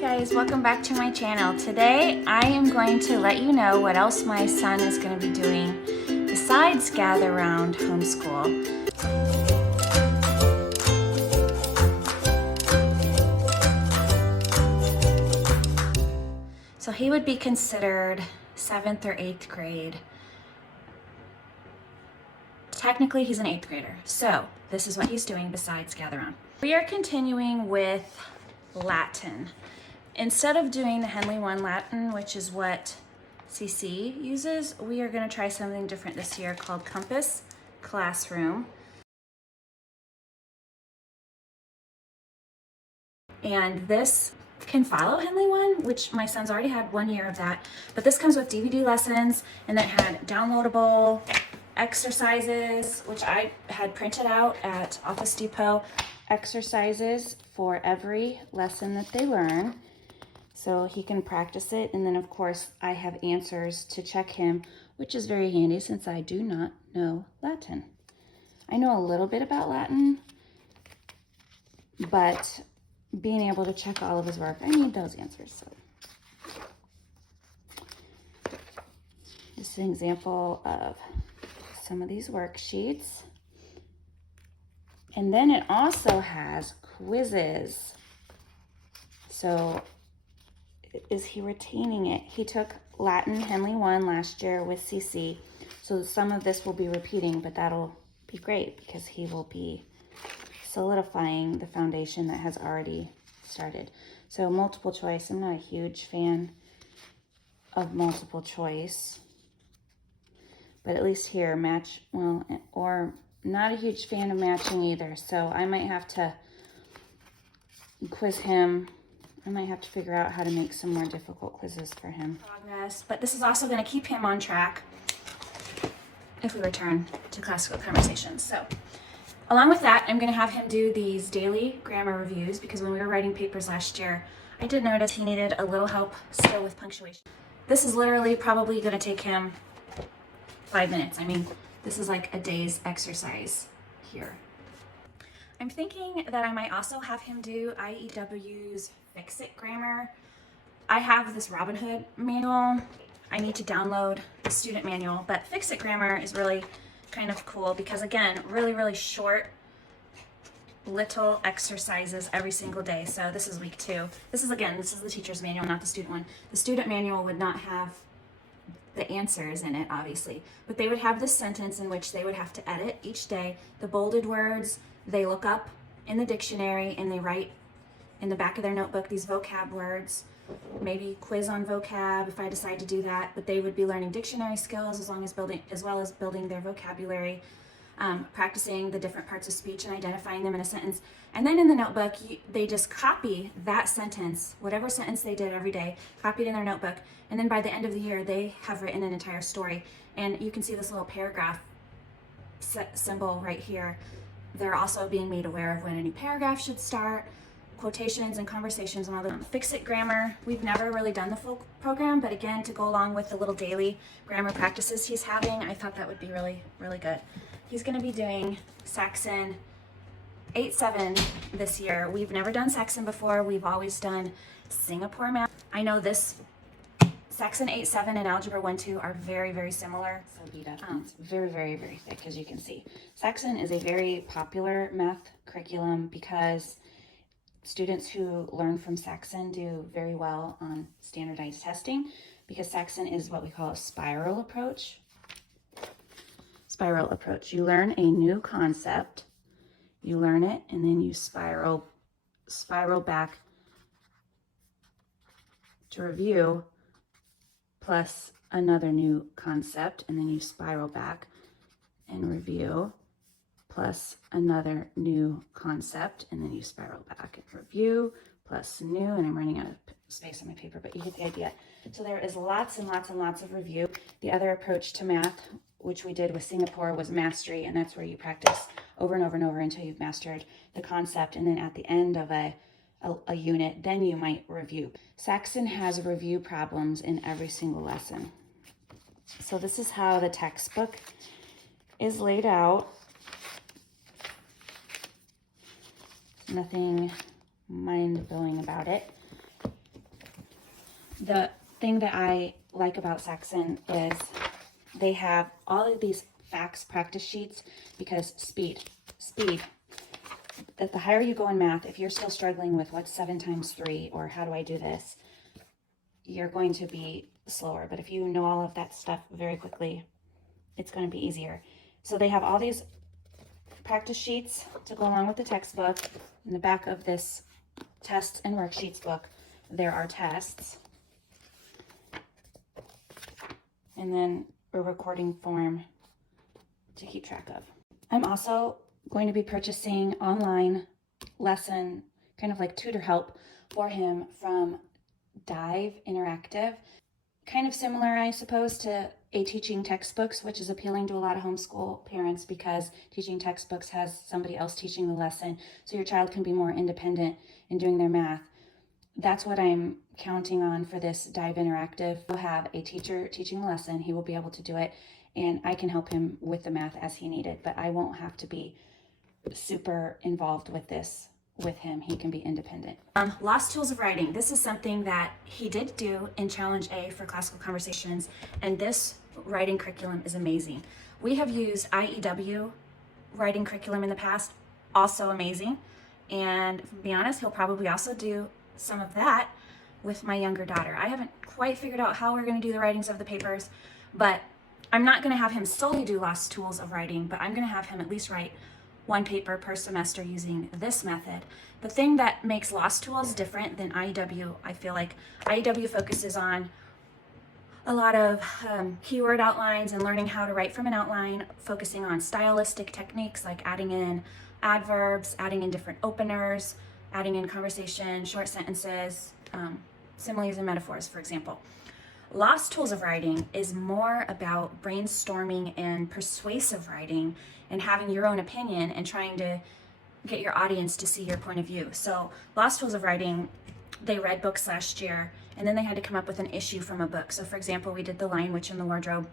Guys, welcome back to my channel. Today I am going to let you know what else my son is going to be doing besides gather round homeschool. So he would be considered 7th or 8th grade. Technically he's an 8th grader. So this is what he's doing besides gather round. We are continuing with Latin. Instead of doing the Henley 1 Latin, which is what CC uses, we are going to try something different this year called Compass Classroom. And this can follow Henley 1, which my son's already had 1 year of that, but this comes with DVD lessons, and then had downloadable exercises, which I had printed out at Office Depot, exercises for every lesson that they learn. So he can practice it, and then of course I have answers to check him, which is very handy since I do not know Latin. I know a little bit about Latin, but being able to check all of his work, I need those answers. So this is an example of some of these worksheets. And then it also has quizzes. So is he retaining it? He took Latin Henley 1 last year with CC, so some of this will be repeating, but that'll be great because he will be solidifying the foundation that has already started. So multiple choice, I'm not a huge fan of multiple choice, but at least here match, well, or not a huge fan of matching either, so I might have to quiz him. I might have to figure out how to make some more difficult quizzes for him. Progress, but this is also going to keep him on track if we return to classical conversations. So along with that, I'm going to have him do these daily grammar reviews, because when we were writing papers last year, I did notice he needed a little help still with punctuation. This is literally probably going to take him 5 minutes. I mean, this is like a day's exercise here. I'm thinking that I might also have him do IEW's Fix It Grammar. I have this Robin Hood manual. I need to download the student manual, but Fix It Grammar is really kind of cool because, again, really short little exercises every single day. So this is week 2. This is the teacher's manual, not the student one. The student manual would not have the answers in it, obviously, but they would have this sentence in which they would have to edit each day. The bolded words they look up in the dictionary, and they write in the back of their notebook these vocab words, maybe quiz on vocab if I decide to do that, but they would be learning dictionary skills as well as building their vocabulary, practicing the different parts of speech and identifying them in a sentence. And then in the notebook, they just copy that sentence, whatever sentence they did every day, copied in their notebook, and then by the end of the year, they have written an entire story. And you can see this little paragraph symbol right here. They're also being made aware of when any paragraph should start, quotations and conversations and all that. Fix It Grammar, we've never really done the full program, but again, to go along with the little daily grammar practices he's having, I thought that would be really good. He's going to be doing Saxon 8-7 this year. We've never done Saxon before. We've always done Singapore math. I know this Saxon 8-7 and Algebra 1-2 are very similar. So beat up. It's very thick, as you can see. Saxon is a very popular math curriculum because students who learn from Saxon do very well on standardized testing, because Saxon is what we call a spiral approach. Spiral approach. You learn a new concept, you learn it, and then you spiral back to review, plus another new concept, and then you spiral back and review, plus another new concept, and then you spiral back and review, plus new, and I'm running out of space on my paper, but you get the idea. So there is lots and lots of review. The other approach to math, which we did with Singapore, was mastery, and that's where you practice over and over until you've mastered the concept, and then at the end of a unit, then you might review. Saxon has review problems in every single lesson. So this is how the textbook is laid out. Nothing mind-blowing about it. The thing that I like about Saxon is they have all of these facts practice sheets, because speed. The higher you go in math, if you're still struggling with what's 7 times 3 or how do I do this, you're going to be slower. But if you know all of that stuff very quickly, it's going to be easier. So they have all these practice sheets to go along with the textbook. In the back of this tests and worksheets book, there are tests. And then a recording form to keep track of. I'm also going to be purchasing online lesson, kind of like tutor help for him from Dive Interactive. Kind of similar, I suppose, to a teaching textbooks, which is appealing to a lot of homeschool parents because teaching textbooks has somebody else teaching the lesson, so your child can be more independent in doing their math. That's what I'm counting on for this Dive Interactive. We'll have a teacher teaching the lesson. He will be able to do it, and I can help him with the math as he needed, but I won't have to be super involved with this with him. He can be independent. Lost Tools of Writing. This is something that he did do in Challenge A for Classical Conversations, and this writing curriculum is amazing. We have used IEW writing curriculum in the past, also amazing, and to be honest, he'll probably also do some of that with my younger daughter. I haven't quite figured out how we're going to do the writings of the papers, but I'm not going to have him solely do Lost Tools of Writing, but I'm going to have him at least write one paper per semester using this method. The thing that makes Lost Tools different than IEW, I feel like IEW focuses on a lot of keyword outlines and learning how to write from an outline, focusing on stylistic techniques like adding in adverbs, adding in different openers, adding in conversation, short sentences, similes and metaphors, for example. Lost Tools of Writing is more about brainstorming and persuasive writing and having your own opinion and trying to get your audience to see your point of view. So Lost Tools of Writing, they read books last year, and then they had to come up with an issue from a book. So for example, we did The Lion, Witch, and the Wardrobe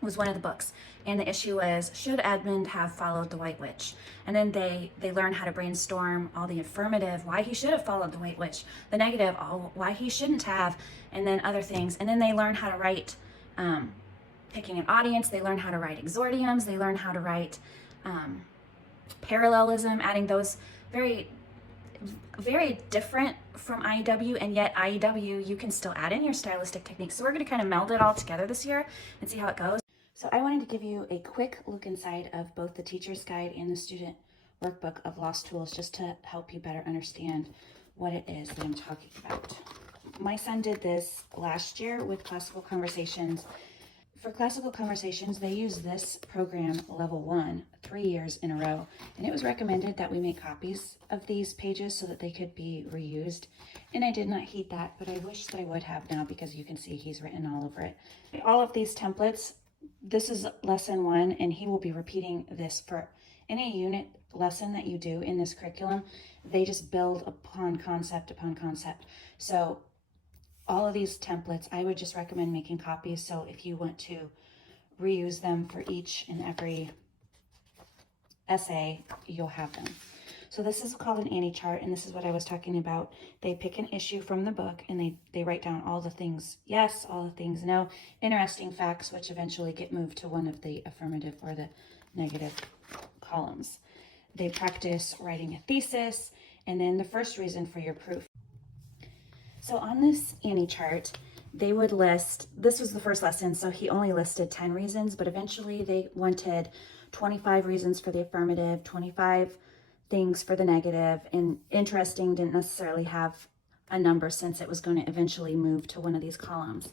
was one of the books, and the issue was, should Edmund have followed the White Witch? And then they learned how to brainstorm all the affirmative, why he should have followed the White Witch, the negative, why he shouldn't have, and then other things. And then they learned how to write, picking an audience, they learned how to write exordiums, they learned how to write parallelism, adding those very different from IEW, and yet IEW, you can still add in your stylistic techniques. So we're going to kind of meld it all together this year and see how it goes. So I wanted to give you a quick look inside of both the teacher's guide and the student workbook of Lost Tools, just to help you better understand what it is that I'm talking about. My son did this last year with Classical Conversations. For Classical Conversations, they use this program, Level 1, 3 years in a row. And it was recommended that we make copies of these pages so that they could be reused. And I did not heed that, but I wish that I would have now, because you can see he's written all over it. All of these templates, this is Lesson 1, and he will be repeating this for any unit lesson that you do in this curriculum. They just build upon concept upon concept. So all of these templates, I would just recommend making copies, so if you want to reuse them for each and every essay, you'll have them. So this is called an Annie chart, and this is what I was talking about. They pick an issue from the book, and they write down all the things yes, all the things no, interesting facts, which eventually get moved to one of the affirmative or the negative columns. They practice writing a thesis, and then the first reason for your proof. So on this Annie chart, they would list, this was the first lesson, so he only listed 10 reasons, but eventually they wanted 25 reasons for the affirmative, 25 things for the negative, and interesting didn't necessarily have a number since it was going to eventually move to one of these columns.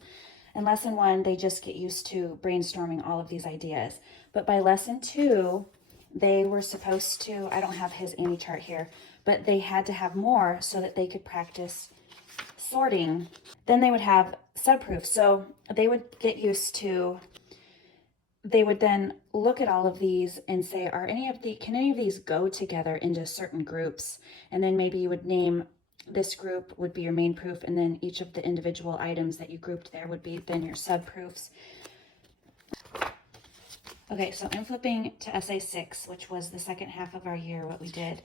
In Lesson 1, they just get used to brainstorming all of these ideas. But by Lesson 2, they were supposed to, I don't have his Annie chart here, but they had to have more so that they could practice sorting. Then they would have subproofs. So they would get used to, they would then look at all of these and say, can any of these go together into certain groups? And then maybe you would name, this group would be your main proof, and then each of the individual items that you grouped there would be then your subproofs. Okay, so I'm flipping to Essay 6, which was the second half of our year, what we did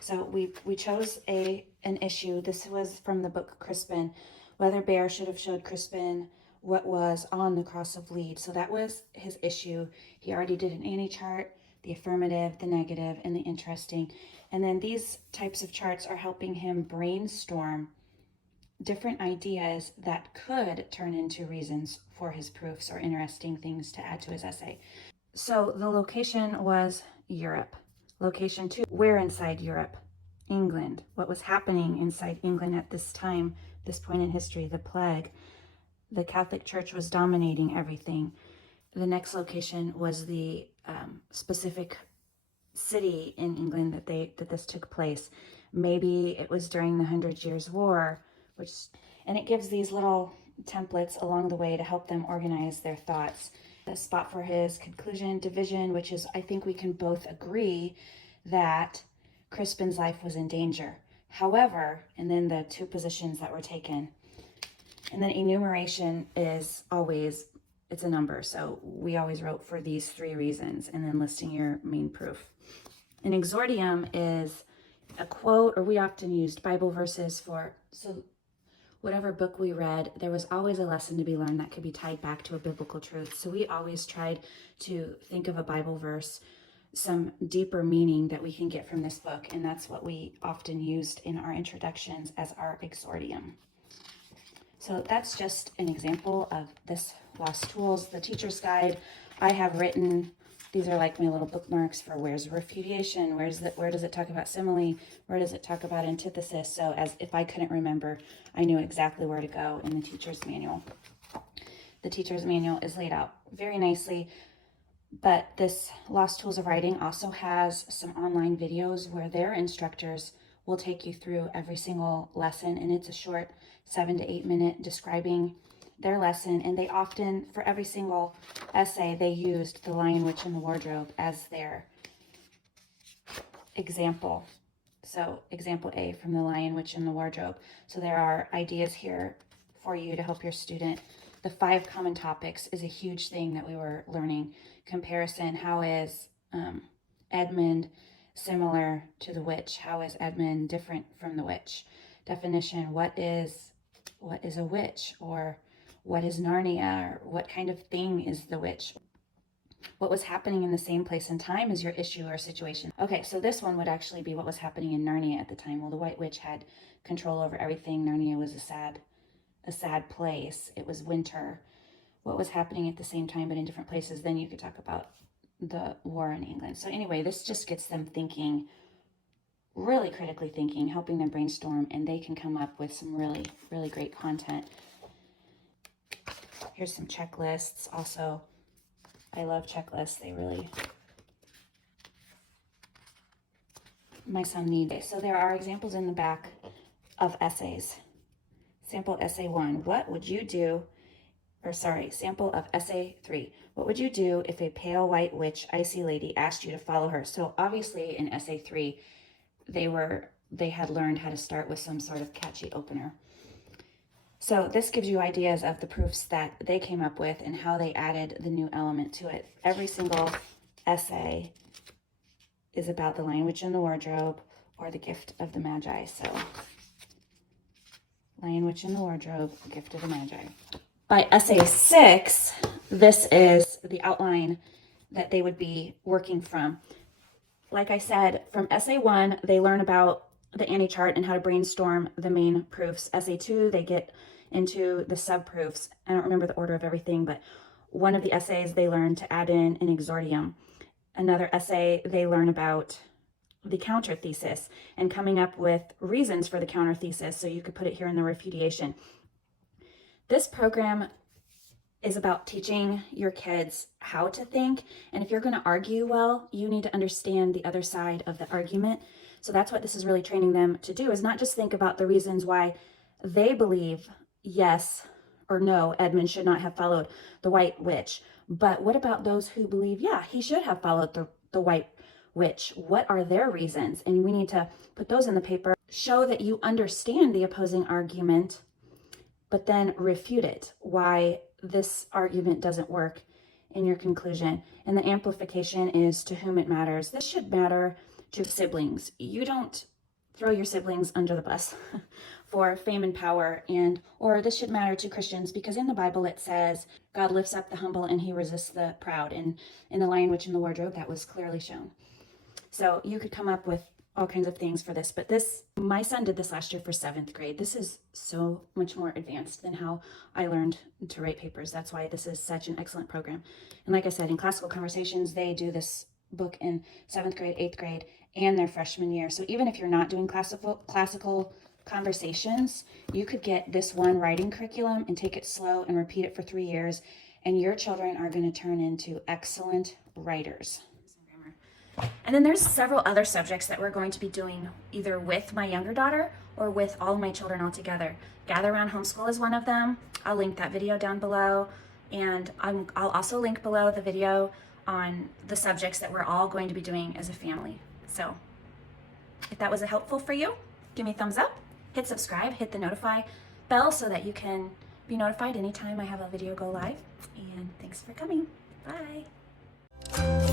So we chose an issue. This was from the book Crispin, whether Bear should have showed Crispin what was on the cross of lead. So that was his issue. He already did an Annie chart, the affirmative, the negative, and the interesting. And then these types of charts are helping him brainstorm different ideas that could turn into reasons for his proofs or interesting things to add to his essay. So the location was Europe. Location 2, where inside Europe? England. What was happening inside England at this time, this point in history? The plague. The Catholic Church was dominating everything. The next location was the specific city in England that this took place. Maybe it was during the 100 Years' War, and it gives these little templates along the way to help them organize their thoughts. The spot for his conclusion, division, which is, I think we can both agree that Crispin's life was in danger. However, and then the 2 positions that were taken. And then enumeration is always, it's a number. So we always wrote for these 3 reasons, and then listing your main proof. An exordium is a quote, or we often used Bible verses for, so whatever book we read, there was always a lesson to be learned that could be tied back to a biblical truth. So we always tried to think of a Bible verse, some deeper meaning that we can get from this book. And that's what we often used in our introductions as our exordium. So that's just an example of this Lost Tools, the teacher's guide. I have written, these are like my little bookmarks for where's refutation, where does it talk about simile, where does it talk about antithesis. So as if I couldn't remember, I knew exactly where to go in the teacher's manual. The teacher's manual is laid out very nicely, but this Lost Tools of Writing also has some online videos where their instructors will take you through every single lesson, and it's a short 7 to 8 minute describing their lesson. And they often, for every single essay, they used The Lion, Witch, and the Wardrobe as their example. So example A from The Lion, Witch, and the Wardrobe. So there are ideas here for you to help your student. The 5 common topics is a huge thing that we were learning. Comparison, how is Edmund similar to the witch? How is Edmund different from the witch? Definition, what is a witch? Or what is Narnia? Or what kind of thing is the witch? What was happening in the same place and time as your issue or situation? Okay, so this one would actually be what was happening in Narnia at the time. Well, the White Witch had control over everything. Narnia was a sad place. It was winter. What was happening at the same time but in different places? Then you could talk about the war in England. So anyway, this just gets them thinking, really critically thinking, helping them brainstorm, and they can come up with some really, really great content. Here's some checklists. Also, I love checklists. They really, my son needs it. So there are examples in the back of essays. Sample essay 1. What would you do? Or sorry, sample of essay 3. What would you do if a pale white witch, icy lady asked you to follow her? So obviously in essay 3, they had learned how to start with some sort of catchy opener. So this gives you ideas of the proofs that they came up with and how they added the new element to it. Every single essay is about the Lion, Witch, and the Wardrobe, or the Gift of the Magi. So Lion, Witch, and the Wardrobe, Gift of the Magi. By essay 6, this is the outline that they would be working from. Like I said, from essay 1, they learn about the Annie chart and how to brainstorm the main proofs. Essay 2, they get into the sub-proofs. I don't remember the order of everything, but one of the essays they learn to add in an exordium. Another essay, they learn about the counter thesis and coming up with reasons for the counter thesis. So you could put it here in the refutation. This program is about teaching your kids how to think. And if you're going to argue well, you need to understand the other side of the argument. So that's what this is really training them to do, is not just think about the reasons why they believe yes or no, Edmund should not have followed the White Witch. But what about those who believe, yeah, he should have followed the White Witch? What are their reasons? And we need to put those in the paper. Show that you understand the opposing argument, but then refute it, why this argument doesn't work in your conclusion. And the amplification is to whom it matters. This should matter to siblings. You don't throw your siblings under the bus for fame and power, or this should matter to Christians, because in the Bible it says God lifts up the humble and he resists the proud. And in The Lion, Witch, and the Wardrobe, that was clearly shown. So you could come up with all kinds of things for this, but my son did this last year for 7th grade. This is so much more advanced than how I learned to write papers. That's why this is such an excellent program. And like I said, in Classical Conversations, they do this book in 7th grade, 8th grade, and their freshman year. So even if you're not doing classical conversations, you could get this one writing curriculum and take it slow and repeat it for 3 years, and your children are going to turn into excellent writers. And then there's several other subjects that we're going to be doing either with my younger daughter or with all of my children all together. Gather Around Homeschool is one of them. I'll link that video down below, and I'll also link below the video on the subjects that we're all going to be doing as a family. So if that was helpful for you, give me a thumbs up, hit subscribe, hit the notify bell so that you can be notified anytime I have a video go live. And thanks for coming. Bye.